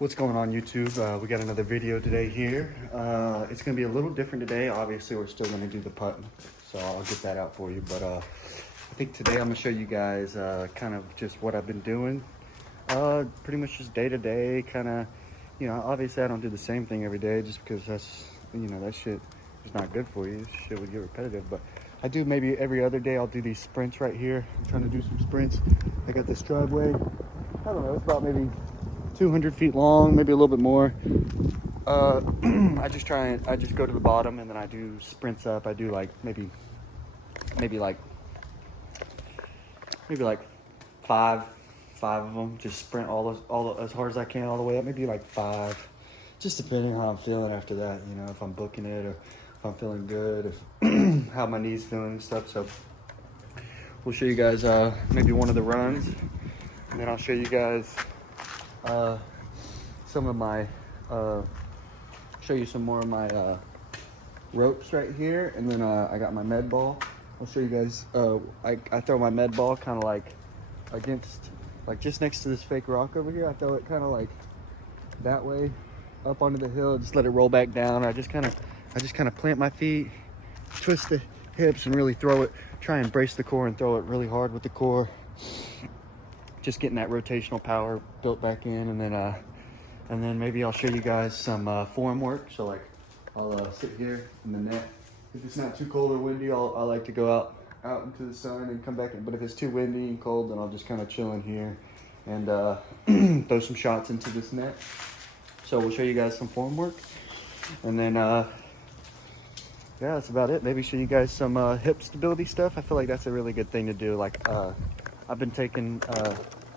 What's going on, YouTube? We got another video today here. It's going to be a little different today. Obviously, we're still going to do the putting, so I'll get that out for you. But I think today I'm going to show you guys kind of just what I've been doing. Pretty much just day to day, kind of, obviously I don't do the same thing every day just because that's, that shit is not good for you. Shit would get repetitive. But I do maybe every other day. I'll do these sprints right here. I'm trying to do some sprints. I got this driveway. I don't know, it's about maybe 200 feet long, maybe a little bit more. I just go to the bottom and then I do sprints up. I do like maybe like five of them. Just sprint all as hard as I can all the way up. Maybe like 5, just depending how I'm feeling after that. If I'm booking it or if I'm feeling good, if how my knees feeling and stuff. So we'll show you guys maybe one of the runs, and then I'll show you guys some of my show you some more of my ropes right here, and then I got my med ball. I'll show you guys. I throw my med ball kind of like against, like just next to this fake rock over here. I throw it kind of like that way up onto the hill, just let it roll back down. I just kind of plant my feet, twist the hips, and really throw it. Try and brace the core and throw it really hard with the core. Just getting that rotational power built back in, and then maybe I'll show you guys some form work. So like I'll sit here in the net. If it's not too cold or windy, I like to go out into the sun and come back in. But if it's too windy and cold, then I'll just kind of chill in here and throw some shots into this net. So we'll show you guys some form work, and then yeah, that's about it. Maybe show you guys some hip stability stuff. I feel like that's a really good thing to do. Like I've been taking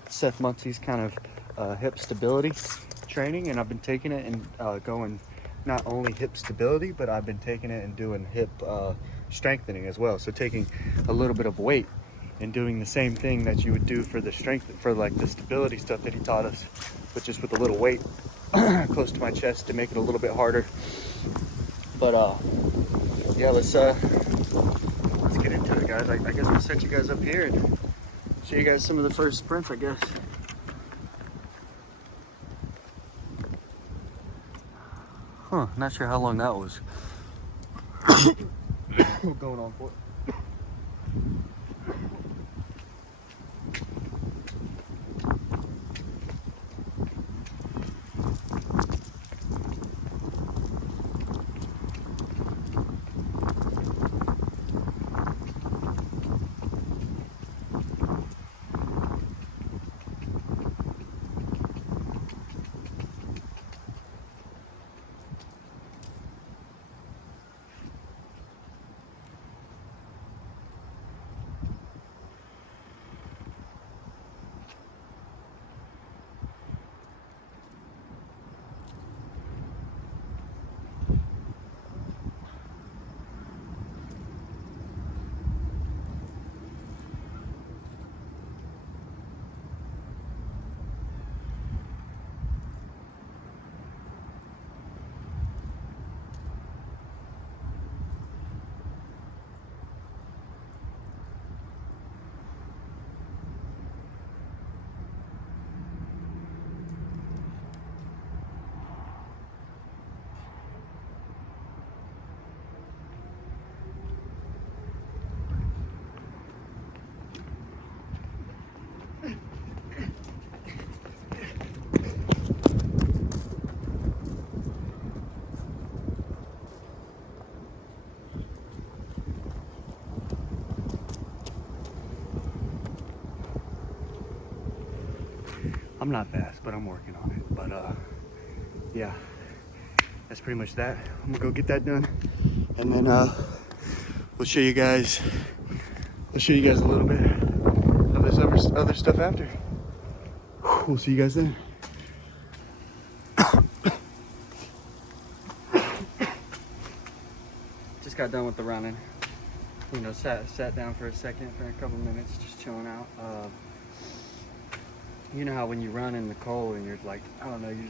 Seth Munsey's kind of hip stability training, and I've been taking it and going not only hip stability, but I've been taking it and doing hip strengthening as well. So taking a little bit of weight and doing the same thing that you would do for the strength, for like the stability stuff that he taught us, but just with a little weight close to my chest to make it a little bit harder. But yeah, let's get into it, guys. I guess we'll set you guys up here and show you guys some of the first sprints, I guess. Not sure how long that was going on for. I'm not fast, but I'm working on it. But yeah, that's pretty much that. I'm gonna go get that done, and then we'll show you guys. I'll show you guys a little bit of this other stuff after. We'll see you guys then. Just got done with the running. Sat down for a second for a couple minutes, just chilling out. You know how when you run in the cold and you're like, I don't know, you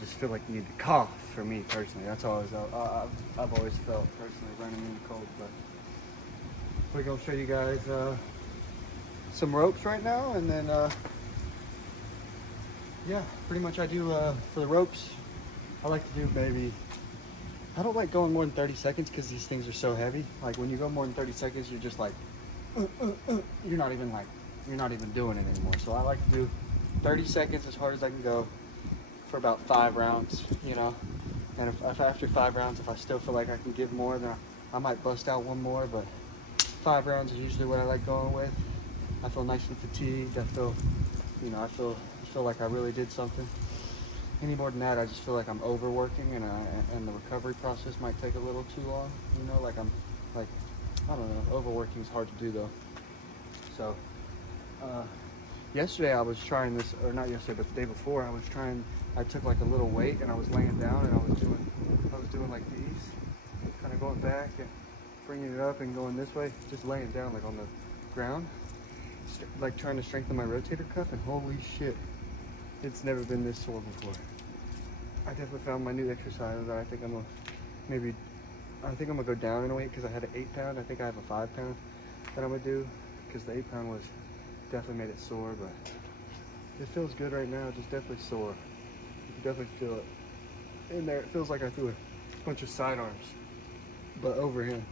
just feel like you need to cough. For me personally, that's always I've always felt personally running in the cold. But we're gonna show you guys some ropes right now, and then yeah, pretty much I do for the ropes. I like to do maybe. I don't like going more than 30 seconds because these things are so heavy. Like when you go more than 30 seconds, you're just like, you're not even doing it anymore. So I like to do 30 seconds as hard as I can go for about 5 rounds, you know. And if after 5 rounds, if I still feel like I can give more, then I might bust out one more. But 5 rounds is usually what I like going with. I feel nice and fatigued. I feel, you know, I feel like I really did something. Any more than that, I just feel like I'm overworking, and the recovery process might take a little too long. You know, like I don't know. Overworking is hard to do though. So yesterday I was trying this, or not yesterday, but the day before I took like a little weight and I was laying down and I was doing like these, kind of going back and bringing it up and going this way, just laying down like on the ground, like trying to strengthen my rotator cuff, and holy shit, it's never been this sore before. I definitely found my new exercise that I think I'm gonna go down in weight because I had an 8 pound. I think I have a 5 pound that I'm gonna do because the 8 pound was definitely made it sore, but it feels good right now. Just definitely sore. You can definitely feel it in there. It feels like I threw a bunch of sidearms, but overhand.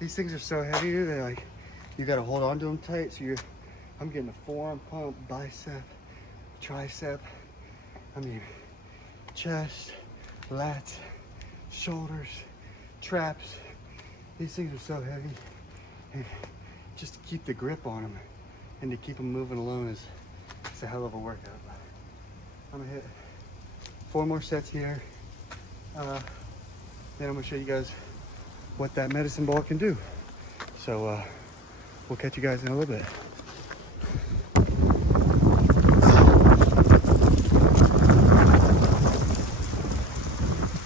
These things are so heavy, they're like, you gotta hold on to them tight. So I'm getting a forearm pump, bicep, tricep, I mean, chest, lats, shoulders, traps. These things are so heavy. And just to keep the grip on them and to keep them moving alone is a hell of a workout. I'm gonna hit 4 more sets here. Then I'm gonna show you guys what that medicine ball can do. So we'll catch you guys in a little bit.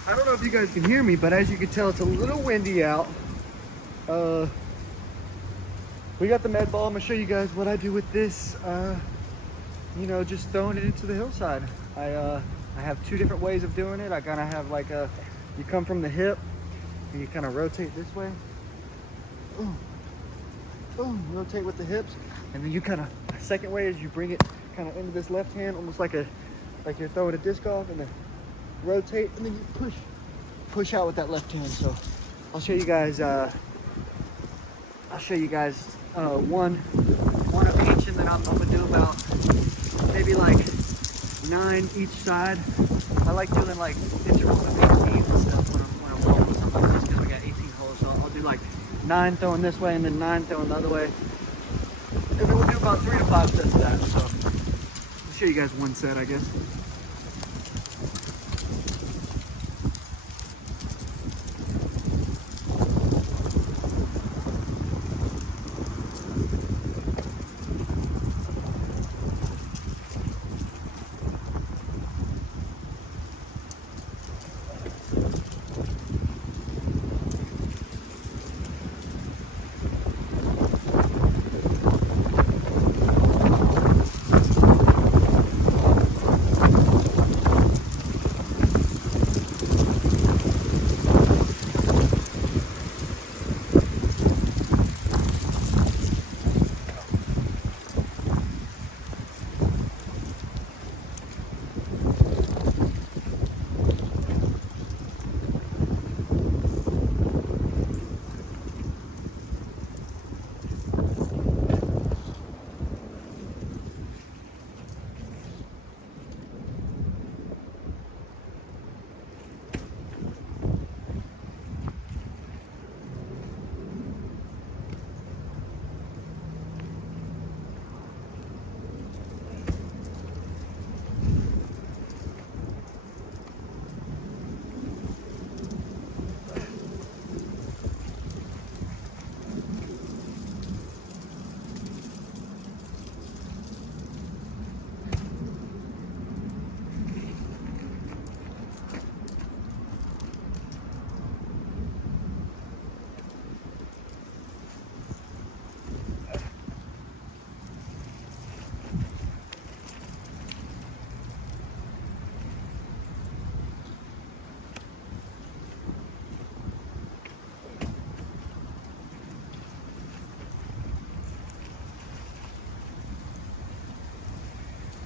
I don't know if you guys can hear me, but as you can tell, it's a little windy out. We got the med ball. I'm gonna show you guys what I do with this. You know, just throwing it into the hillside. I have 2 different ways of doing it. I kind of have like you come from the hip and you kind of rotate this way. Rotate with the hips, and then you kind of, second way is you bring it kind of into this left hand, almost like you're throwing a disc golf, and then rotate, and then you push out with that left hand. So I'll show you guys. One of each, and then I'm gonna do about maybe like 9 each side. I like doing like intervals of 18 and stuff when I'm rolling something like this, because we got 18 holes. So I'll do like 9 throwing this way and then 9 throwing the other way. And then we'll do about 3 to 5 sets of that. So I'll show you guys one set, I guess.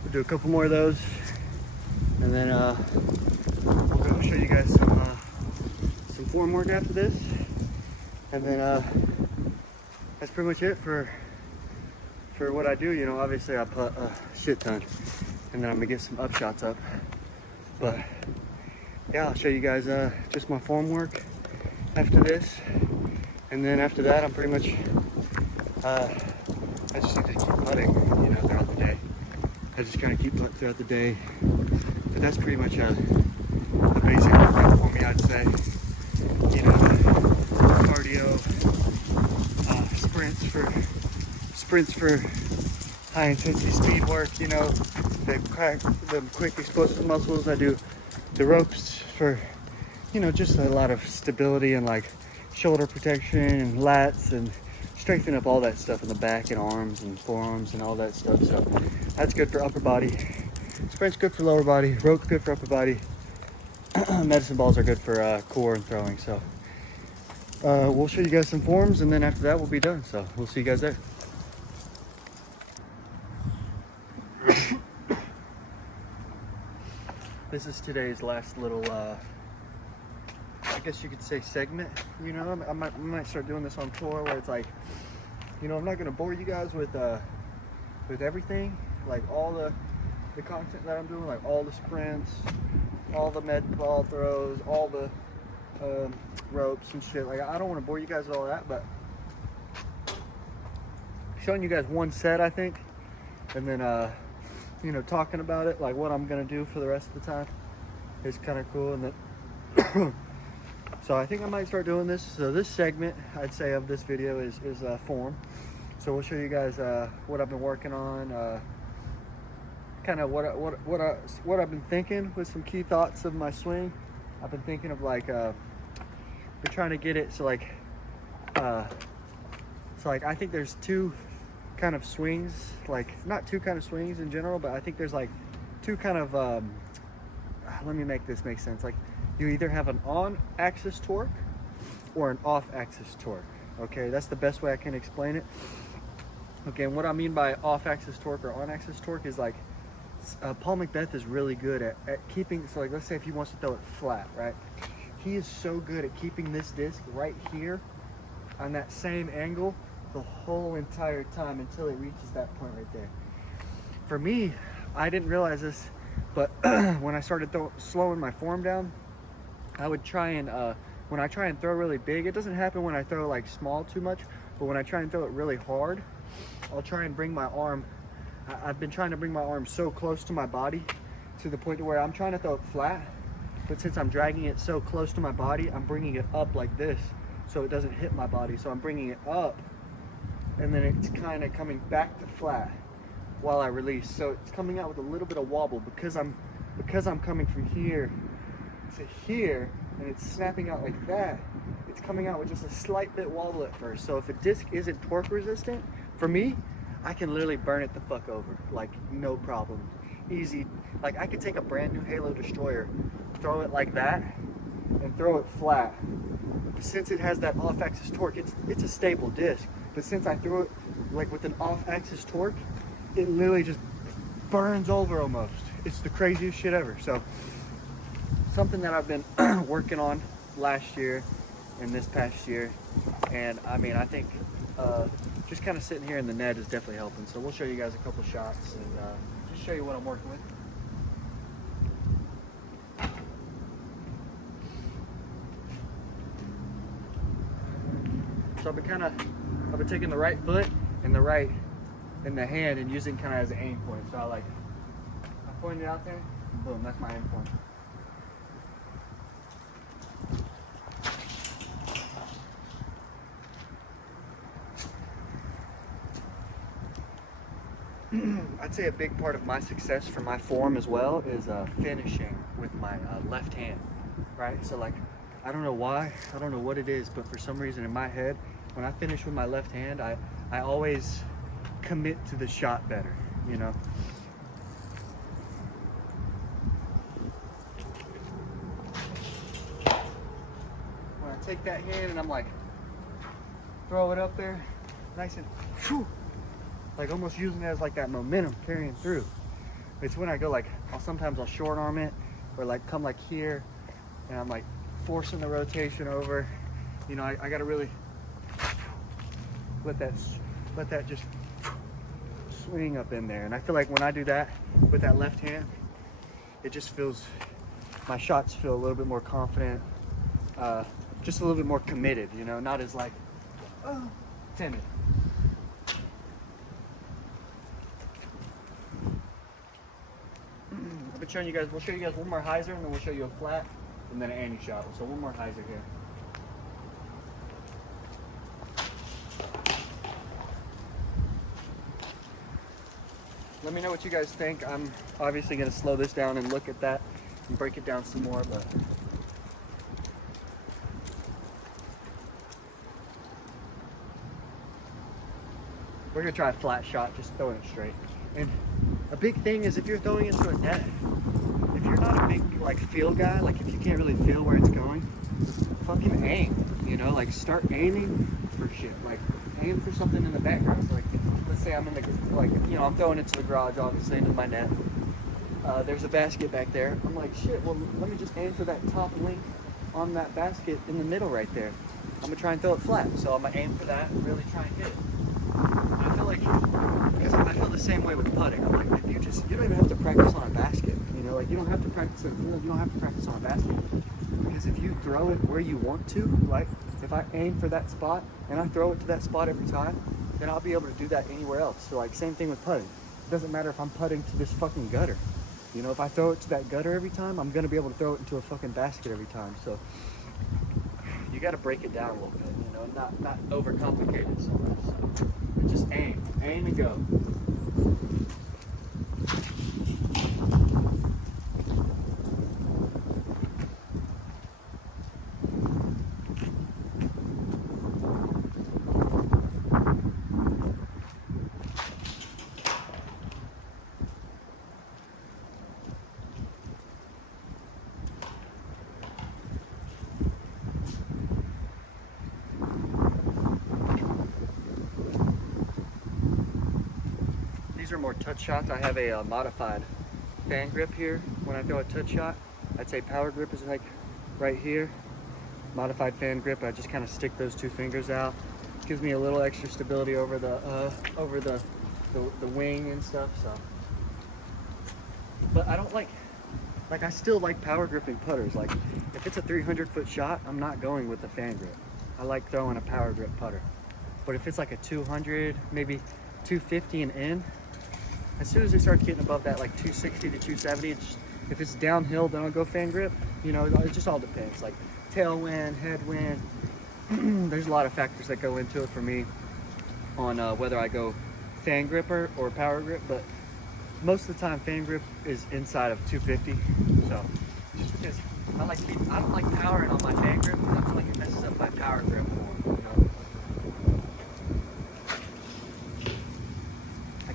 We'll do a couple more of those, and then we'll go show you guys some form work after this, and then that's pretty much it for what I do. You know, obviously I put a shit ton, and then I'm gonna get some up shots up. But yeah, I'll show you guys just my form work after this, and then after that, I'm pretty much I just need to keep putting, you know, throughout the day. I just kind of keep putting throughout the day, but that's pretty much a basic workout for me, I'd say. You know, cardio, sprints for high intensity speed work. You know, the quick explosive muscles. I do the ropes for, you know, just a lot of stability and like shoulder protection and lats and strengthen up all that stuff in the back and arms and forearms and all that stuff. So that's good for upper body. Sprint's good for lower body. Rope's good for upper body. Medicine balls are good for core and throwing. So we'll show you guys some forms, and then after that we'll be done. So we'll see you guys there. This is today's last little I guess you could say segment. You know, I might start doing this on tour where it's like, you know, I'm not gonna bore you guys with everything, like all the content that I'm doing, like all the sprints, all the med ball throws, all the ropes and shit. Like, I don't want to bore you guys with all that, but showing you guys one set, I think, and then you know, talking about it, like what I'm gonna do for the rest of the time, is kind of cool. And then so I think I might start doing this. So this segment, I'd say, of this video is form. So we'll show you guys what I've been working on, kind of what I've been thinking with some key thoughts of my swing. I've been thinking of like been trying to get it so like I think there's two kind of swings, like not two kind of swings in general, but I think there's like two kind of let me make this make sense. Like, you either have an on-axis torque or an off-axis torque. Okay, that's the best way I can explain it. Okay, and what I mean by off-axis torque or on-axis torque is like Paul McBeth is really good at keeping. So like, let's say if he wants to throw it flat, right? He is so good at keeping this disc right here on that same angle the whole entire time until it reaches that point right there. For me, I didn't realize this, but when I started slowing my form down, I would try and when I try and throw really big, it doesn't happen when I throw like small too much, but when I try and throw it really hard, I'll try and bring my arm, I've been trying to bring my arm so close to my body to the point to where I'm trying to throw it flat, but since I'm dragging it so close to my body, I'm bringing it up like this so it doesn't hit my body. So I'm bringing it up, and then it's kind of coming back to flat while I release. So it's coming out with a little bit of wobble because I'm coming from here to here, and it's snapping out like that. It's coming out with just a slight bit wobble at first. So if a disc isn't torque resistant, for me, I can literally burn it the fuck over, like no problem, easy. Like, I could take a brand new Halo Destroyer, throw it like that, and throw it flat. Since it has that off-axis torque, it's a stable disc. But since I threw it like with an off-axis torque, it literally just burns over almost. It's the craziest shit ever. So something that I've been working on last year and this past year, and I mean, I think just kind of sitting here in the net is definitely helping. So we'll show you guys a couple shots and just show you what I'm working with. So I've been taking the right foot and in the hand and using kind of as an aim point. So I point it out there, and boom, that's my aim point. I'd say a big part of my success for my form as well is finishing with my left hand, right? So like, I don't know why, I don't know what it is, but for some reason in my head, when I finish with my left hand, I always commit to the shot better, you know? When I take that hand and I'm like, throw it up there, nice and, whew, like almost using it as like that momentum carrying through. It's when I go like, sometimes I'll short arm it, or like come like here, and I'm like forcing the rotation over. You know, I gotta really let that just swing up in there. And I feel like when I do that with that left hand, it just feels, my shots feel a little bit more confident, just a little bit more committed, you know, not as like, timid. I've been showing you guys, we'll show you guys one more hyzer, and then we'll show you a flat, and then an Annie shot. So one more hyzer here. Let me know what you guys think. I'm obviously going to slow this down and look at that and break it down some more, but we're going to try a flat shot, just throwing it straight. And a big thing is if you're throwing into a net, if you're not a big like feel guy, like if you can't really feel where it's going, fucking aim, you know, like start aiming for shit. Like aim for something in the background. Like let's say I'm in the, like, you know, I'm throwing into the garage, obviously, into my net. There's a basket back there. I'm like, shit, well, let me just aim for that top link on that basket in the middle right there. I'm gonna try and throw it flat. So I'm gonna aim for that and really try and hit it. And I feel like, because I feel the same way with putting. I'm like, if you don't even have to practice on a basket. You know, like you don't have to practice you don't have to practice on a basket. Because if you throw it where you want to, like if I aim for that spot and I throw it to that spot every time, then I'll be able to do that anywhere else. So like same thing with putting. It doesn't matter if I'm putting to this fucking gutter. You know, if I throw it to that gutter every time, I'm gonna be able to throw it into a fucking basket every time. So you gotta break it down a little bit, you know, not overcomplicate it so much. So, just aim and go. These are more touch shots. I have a modified fan grip here. When I throw a touch shot, I'd say power grip is like right here. Modified fan grip, I just kind of stick those two fingers out. Gives me a little extra stability over the wing and stuff. So, but I don't like I still like power gripping putters. Like if it's a 300-foot shot, I'm not going with the fan grip. I like throwing a power grip putter. But if it's like a 200, maybe 250 and in, as soon as it starts getting above that, like 260 to 270, if it's downhill, then I'll go fan grip. You know, it just all depends. Like tailwind, headwind. There's a lot of factors that go into it for me on whether I go fan gripper or power grip. But most of the time, fan grip is inside of 250. So just because I don't like powering on my fan grip because I feel like it messes up my power grip more. You know?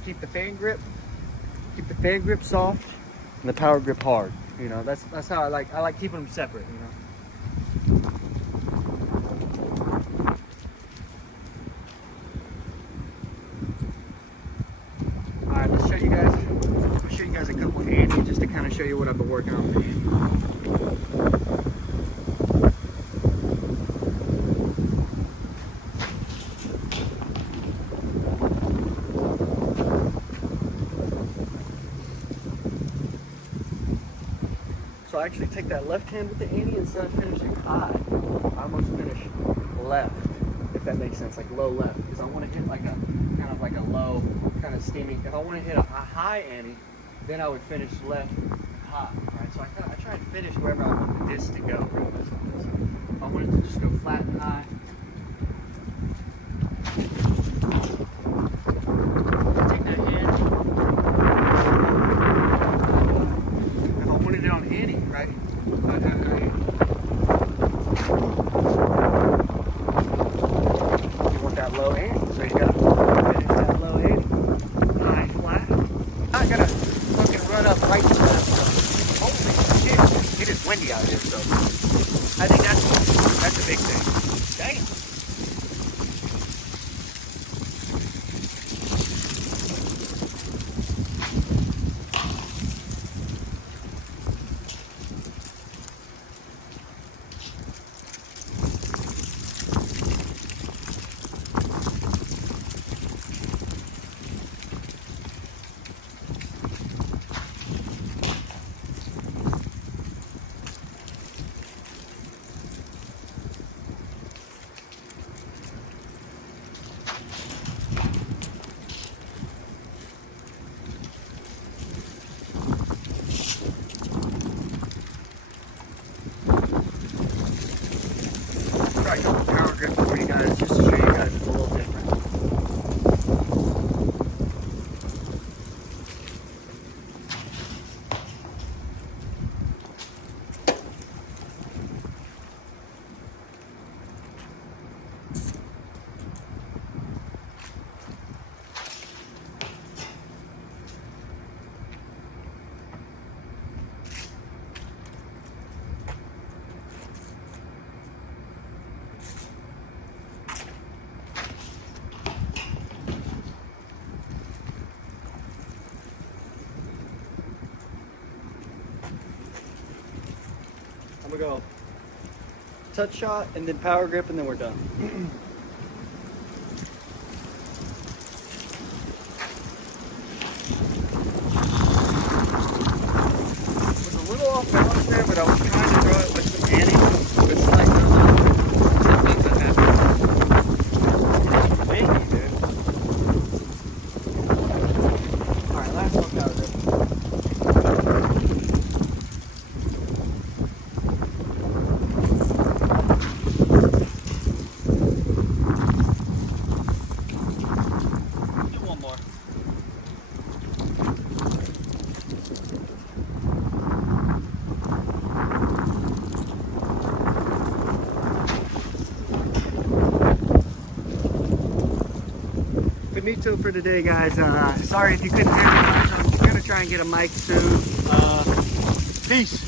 Keep the fan grip soft and the power grip hard. You know, that's how I like keeping them separate, you know. All right, let's show you guys. I'll show you guys a couple of Annie just to kind of show you what I've been working on with Annie. So I actually take that left hand with the Annie instead of finishing high. I almost finish left, if that makes sense, like low left, because I want to hit like a kind of like a low, kind of steamy. If I want to hit a high Annie, then I would finish left high. Right? So I try and finish wherever I want the disc to go. So if I wanted to just go flat and high. Take that hand. If I wanted it on Annie, right? You want that low Annie, so you gotta finish that low Annie. High, flat. I gotta fucking run up right to that stuff. Holy shit, it is windy out here, so I think that's a big thing. Dang. Try a couple power grips for you guys, just to show you guys it's a little different. I'm gonna go touch shot and then power grip and then we're done. Was a little off balance there, but I was trying to throw it with some Annie. It's like something that happened. It's windy, dude. Alright, last one power grip. Finito for today, guys. Sorry if you couldn't hear me. I'm gonna try and get a mic soon. Peace.